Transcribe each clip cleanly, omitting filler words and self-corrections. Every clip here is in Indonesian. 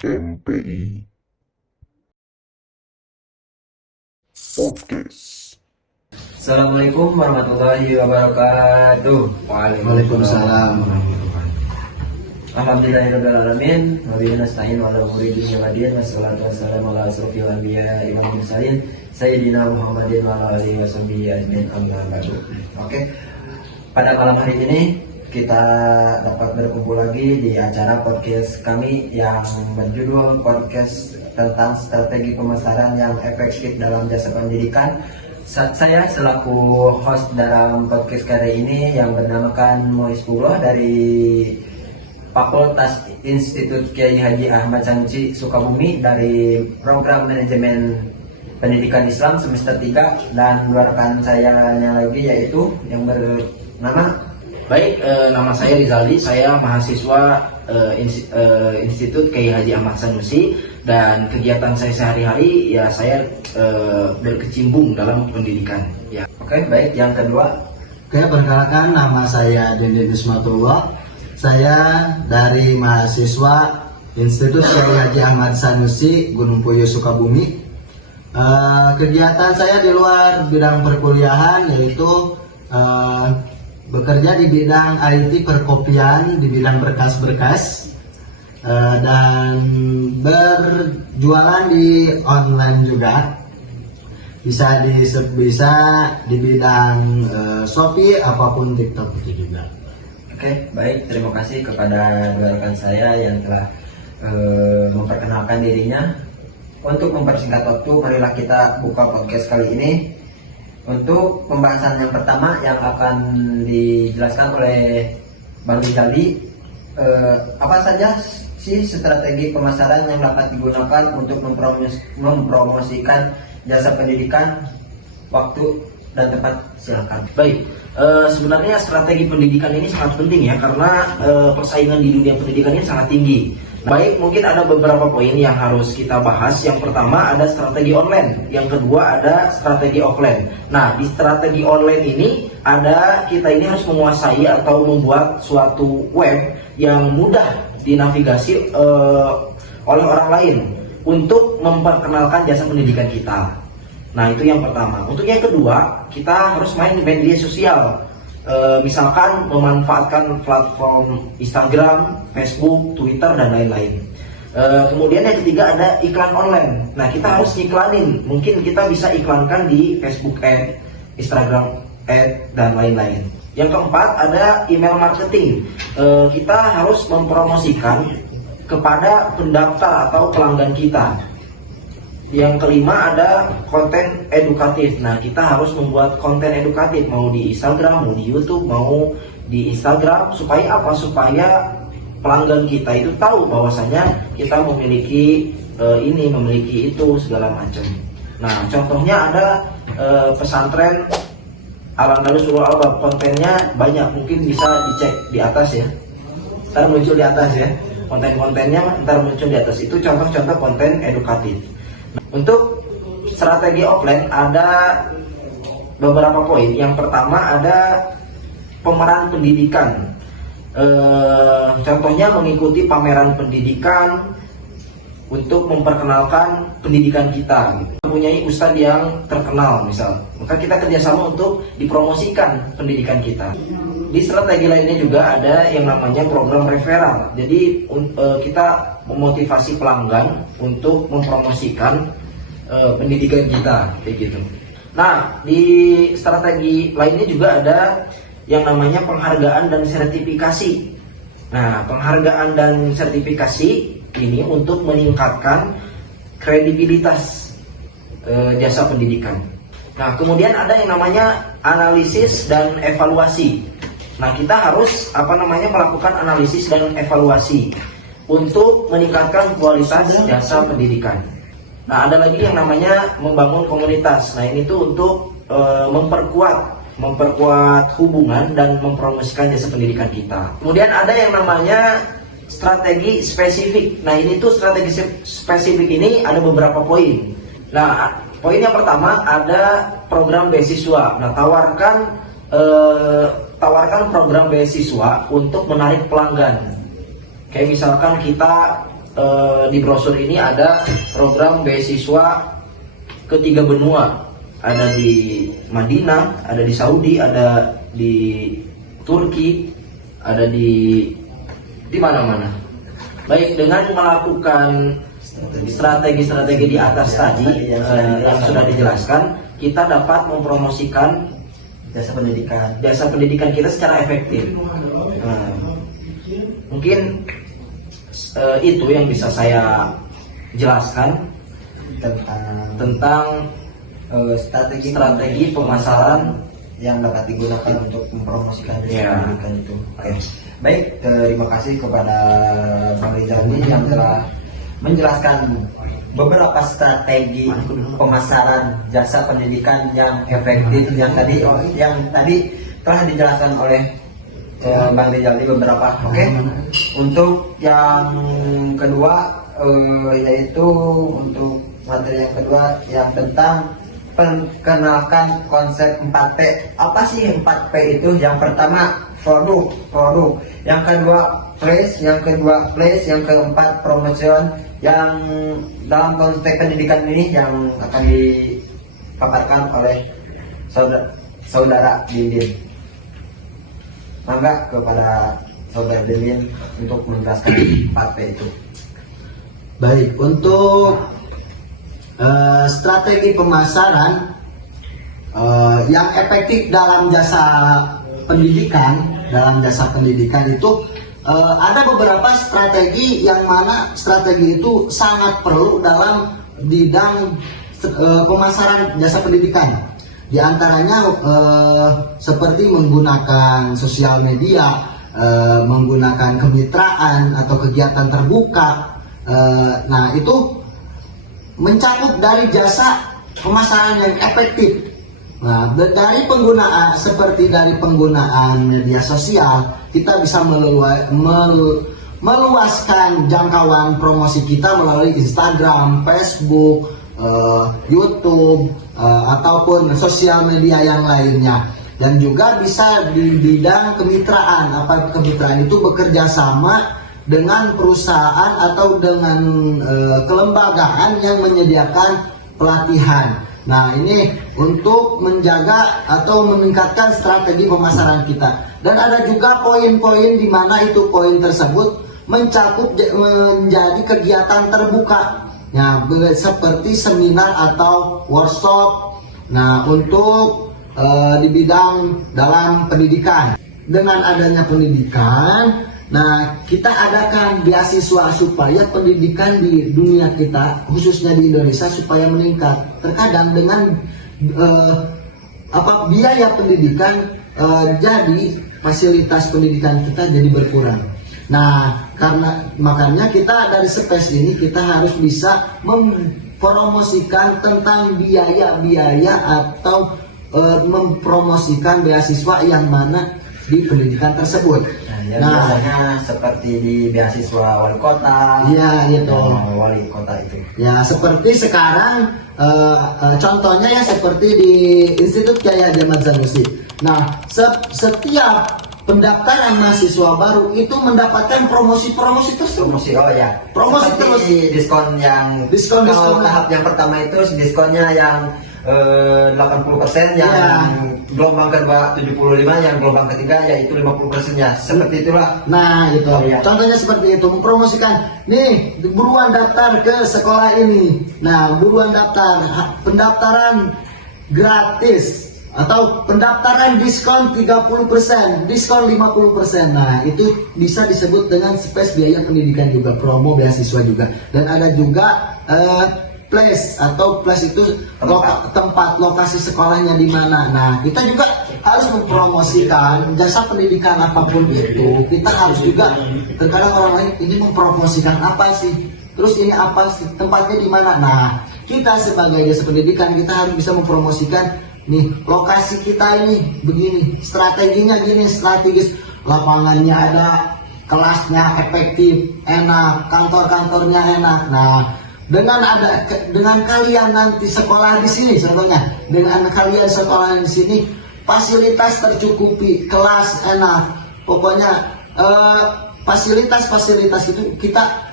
MPI Podcast. Assalamualaikum warahmatullahi wabarakatuh. Waalaikumsalam. Alhamdulillahirrahmanirrahim. Wabillahi nasta'in wa ala umuri dunya wa din. Wassalatu wassalamu ala asrofil anbiya wal mursalin sayyidina Muhammadin wa ala alihi washabihi ajmain, amma ba'du. Oke. Pada malam hari ini kita dapat berkumpul lagi di acara podcast kami yang berjudul podcast tentang strategi pemasaran yang efektif dalam jasa pendidikan. Saya selaku host dalam podcast kali ini yang bernamakan Moispulo dari Fakultas Institut Kiai Haji Ahmad Sanusi Sukabumi dari Program Manajemen Pendidikan Islam semester 3, dan dua rekan saya lagi yaitu yang bernama Nama saya Rizaldi, saya mahasiswa Institut Kiai Haji Ahmad Sanusi, dan kegiatan saya sehari-hari ya saya berkecimpung dalam pendidikan. Ya. Oke, baik. Yang kedua, Perkenalkan, nama saya Dende Bismatullah. Saya dari mahasiswa Institut Kiai Haji Ahmad Sanusi, Gunung Puyuh, Sukabumi. Kegiatan saya di luar bidang perkuliahan yaitu bekerja di bidang IT perkopian, di bidang berkas-berkas, dan berjualan di online juga. Bisa di bidang Shopee apapun TikTok itu juga. oke, baik. Terima kasih kepada dua rekan saya yang telah memperkenalkan dirinya. Untuk mempersingkat waktu, marilah kita buka podcast kali ini. Untuk pembahasan yang pertama yang akan dijelaskan oleh Bang Rizaldi, apa saja sih strategi pemasaran yang dapat digunakan untuk mempromosikan jasa pendidikan? Waktu dan tempat silakan. Baik, sebenarnya strategi pendidikan ini sangat penting ya, karena persaingan di dunia pendidikan ini sangat tinggi. Baik, mungkin ada beberapa poin yang harus kita bahas. Yang pertama ada strategi online, yang kedua ada strategi offline. Nah, di strategi online ini kita ini harus menguasai atau membuat suatu web yang mudah dinavigasi oleh orang lain untuk memperkenalkan jasa pendidikan kita. Nah, itu yang pertama. Untuk yang kedua, kita harus main di media sosial. Misalkan memanfaatkan platform Instagram, Facebook, Twitter, dan lain-lain. Kemudian yang ketiga ada iklan online. Nah, kita harus iklanin. Mungkin kita bisa iklankan di Facebook Ad, Instagram Ad, dan lain-lain. Yang keempat ada email marketing. Kita harus mempromosikan kepada pendaftar atau pelanggan kita. Yang kelima ada konten edukatif. Nah, kita harus membuat konten edukatif, mau di Instagram, mau di YouTube, mau di Instagram. Supaya apa? Supaya pelanggan kita itu tahu bahwasanya kita memiliki memiliki itu segala macam. Nah, contohnya ada pesantren Al-Andalus Ulul Albab, kontennya banyak, mungkin bisa dicek di atas ya. Ntar muncul di atas ya. Konten-kontennya ntar muncul di atas. Itu contoh-contoh konten edukatif. Untuk strategi offline ada beberapa poin. Yang pertama ada pemeran pendidikan. Contohnya mengikuti pameran pendidikan untuk memperkenalkan pendidikan kita. Mempunyai ustadz yang terkenal misal, maka kita kerjasama untuk dipromosikan pendidikan kita. Di strategi lainnya juga ada yang namanya program referral. Jadi kita memotivasi pelanggan untuk mempromosikan pendidikan kita, kayak gitu. Nah, di strategi lainnya juga ada yang namanya penghargaan dan sertifikasi. Nah, penghargaan dan sertifikasi ini untuk meningkatkan kredibilitas jasa pendidikan. Nah, kemudian ada yang namanya analisis dan evaluasi. Nah, kita harus melakukan analisis dan evaluasi untuk meningkatkan kualitas jasa pendidikan. Nah, ada lagi yang namanya membangun komunitas. Nah, ini tuh untuk memperkuat hubungan dan mempromosikan jasa pendidikan kita. Kemudian ada yang namanya strategi spesifik. Nah, ini tuh strategi spesifik ini ada beberapa poin. Nah, poin yang pertama ada program beasiswa. Nah, tawarkan program beasiswa untuk menarik pelanggan. Kayak misalkan kita di brosur ini ada program beasiswa ketiga benua, ada di Madinah, ada di Saudi, ada di Turki, ada di mana-mana. Baik, dengan melakukan strategi-strategi di atas tadi yang sudah dijelaskan, kita dapat mempromosikan jasa pendidikan kita secara efektif. Mungkin itu yang bisa saya jelaskan tentang strategi pemasaran yang dapat digunakan untuk mempromosikan Ya. pendidikan itu. Oke. Baik, terima kasih kepada Bang Rizal ini yang telah menjelaskan beberapa strategi pemasaran jasa pendidikan yang efektif yang tadi telah dijelaskan oleh Bang Rizal di beberapa. Oke. Untuk yang kedua yaitu untuk materi yang kedua yang tentang perkenalkan konsep 4P. Apa sih 4P itu? Yang pertama produk, yang kedua place, yang keempat promotion. Yang dalam konteks pendidikan ini yang akan dipaparkan oleh saudara Dindin. Mangga kepada saudara Dindin untuk menjelaskan 4P itu. Baik, untuk strategi pemasaran yang efektif dalam jasa pendidikan itu ada beberapa strategi yang mana strategi itu sangat perlu dalam bidang pemasaran jasa pendidikan. Di antaranya seperti menggunakan sosial media, menggunakan kemitraan atau kegiatan terbuka. Nah, itu mencakup dari jasa pemasaran yang efektif. Nah, dari penggunaan media sosial, kita bisa meluaskan jangkauan promosi kita melalui Instagram, Facebook, YouTube, ataupun sosial media yang lainnya. Dan juga bisa di bidang kemitraan. Kemitraan itu bekerja sama dengan perusahaan atau dengan kelembagaan yang menyediakan pelatihan. Nah, ini untuk menjaga atau meningkatkan strategi pemasaran kita. Dan ada juga poin-poin di mana itu poin tersebut mencakup menjadi kegiatan terbuka. Nah, seperti seminar atau workshop. Nah, untuk di bidang dalam pendidikan. Dengan adanya pendidikan, nah, kita adakan beasiswa supaya pendidikan di dunia kita, khususnya di Indonesia, supaya meningkat. Terkadang dengan biaya pendidikan, jadi fasilitas pendidikan kita jadi berkurang. Nah, makanya kita dari Space ini kita harus bisa mempromosikan tentang biaya-biaya atau mempromosikan beasiswa yang mana di pendidikan tersebut. Biasanya seperti di beasiswa wali kota. Iya, gitu. Wali kota itu. Ya, seperti sekarang contohnya ya seperti di Institut Kiai Haji Ahmad Sanusi. Nah, setiap pendaftaran mahasiswa baru itu mendapatkan promosi terus. Promosi, oh ya. Promosi seperti terus. Diskon kalau tahap yang pertama itu diskonnya yang 80%, yang gelombang kedua 75, yang gelombang ketiga yaitu 50%-nya. Seperti itulah. Nah, itu. Ya. Contohnya seperti itu, mempromosikan, nih, buruan daftar ke sekolah ini. Nah, buruan daftar, pendaftaran gratis atau pendaftaran diskon 30%, diskon 50%. Nah, itu bisa disebut dengan space biaya pendidikan juga, promo beasiswa juga. Dan ada juga place itu tempat lokasi sekolahnya di mana. Nah, kita juga harus mempromosikan jasa pendidikan apapun itu. Kita harus juga, terkadang orang lain ini mempromosikan apa sih? Terus ini apa sih? Tempatnya di mana? Nah, kita sebagai jasa pendidikan kita harus bisa mempromosikan nih lokasi kita ini begini, strateginya gini, strategis, lapangannya ada, kelasnya efektif, enak, kantor-kantornya enak. Nah, dengan kalian nanti sekolah di sini, contohnya dengan kalian sekolah di sini, fasilitas tercukupi, kelas enak, pokoknya fasilitas itu kita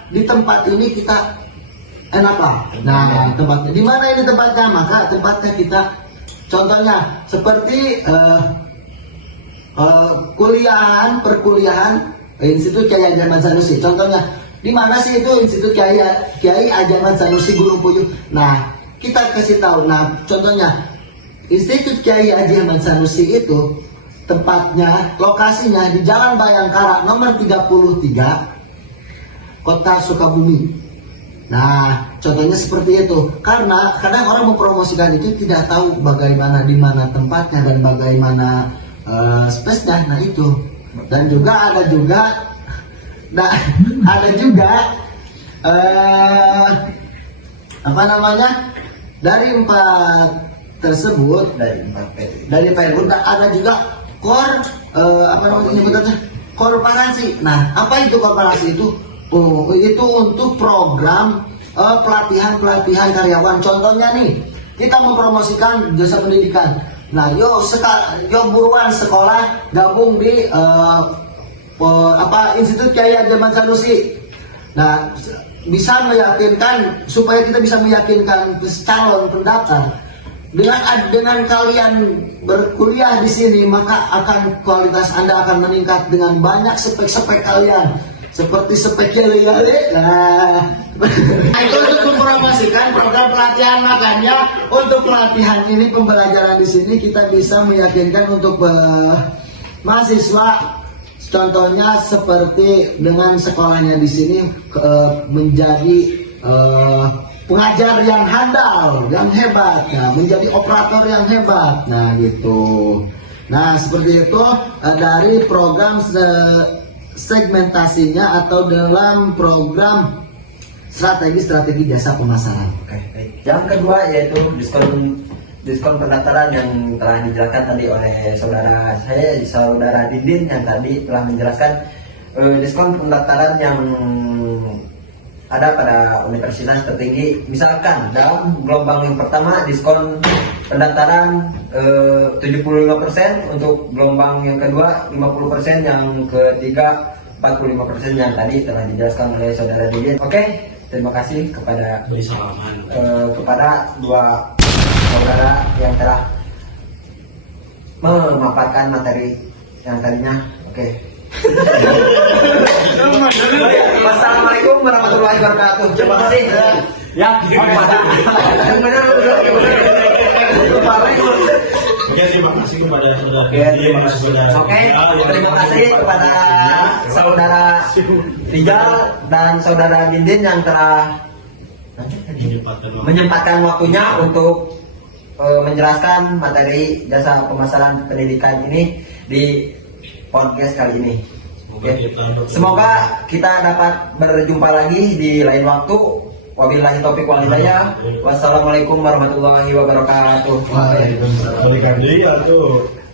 di tempat ini kita enak lah. Nah, tempatnya di mana ini tempatnya? Maka tempatnya kita contohnya seperti perkuliahan Institut Kiai Haji Ahmad Sanusi. Contohnya di mana sih itu Institut Kiai Haji Ahmad Sanusi Gunung Puyuh? Nah, kita kasih tahu. Nah, contohnya Institut Kiai Haji Ahmad Sanusi itu tempatnya, lokasinya di Jalan Bayangkara nomor 33, Kota Sukabumi. Nah, contohnya seperti itu. Karena kadang orang mempromosikan itu tidak tahu bagaimana di mana tempatnya dan bagaimana space-nya. Nah, itu. Dan juga ada juga apa namanya? Dari 4 tersebut, dari Pak Ibu ada juga apa namanya nyebutannya, korporasi. Nah, apa itu korporasi itu? Oh, itu untuk program pelatihan karyawan. Contohnya nih, kita mempromosikan jasa pendidikan. Nah, yo buruan sekolah gabung di Institut Kiai Haji Ahmad Sanusi. Nah, bisa meyakinkan, supaya kita bisa meyakinkan calon pendaftar, dengan kalian berkuliah di sini, maka akan kualitas Anda akan meningkat dengan banyak spek kalian, seperti spek yale-yale. Nah, itu untuk mempromosikan program pelatihan. Makanya untuk pelatihan ini, pembelajaran di sini kita bisa meyakinkan untuk mahasiswa. Contohnya seperti dengan sekolahnya di sini menjadi pengajar yang handal, yang hebat, ya, menjadi operator yang hebat. Nah, gitu. Nah, seperti itu dari program segmentasinya atau dalam program strategi jasa pemasaran. Oke, baik. Yang kedua yaitu diskon pendaftaran yang telah dijelaskan tadi oleh saudara Dindin yang tadi telah menjelaskan diskon pendaftaran yang ada pada universitas tertinggi. Misalkan dalam gelombang yang pertama diskon pendaftaran 75%, untuk gelombang yang kedua 50%, yang ketiga 45% yang tadi telah dijelaskan oleh saudara Didin. Oke, terima kasih kepada dua saudara yang telah memaparkan materi yang tadinya. Oke. Wassalamualaikum warahmatullahi wabarakatuh. Terima kasih. Ya, terima kasih kepada saudara. Oke, terima kasih kepada saudara Rijal dan saudara Dindin yang telah menyempatkan waktunya untuk menjelaskan materi jasa pemasaran pendidikan ini di podcast kali ini. Semoga kita dapat berjumpa lagi di lain waktu. Wabillahi taufiq wal hidayah. Wassalamualaikum warahmatullahi wabarakatuh. Waalaikumsalam.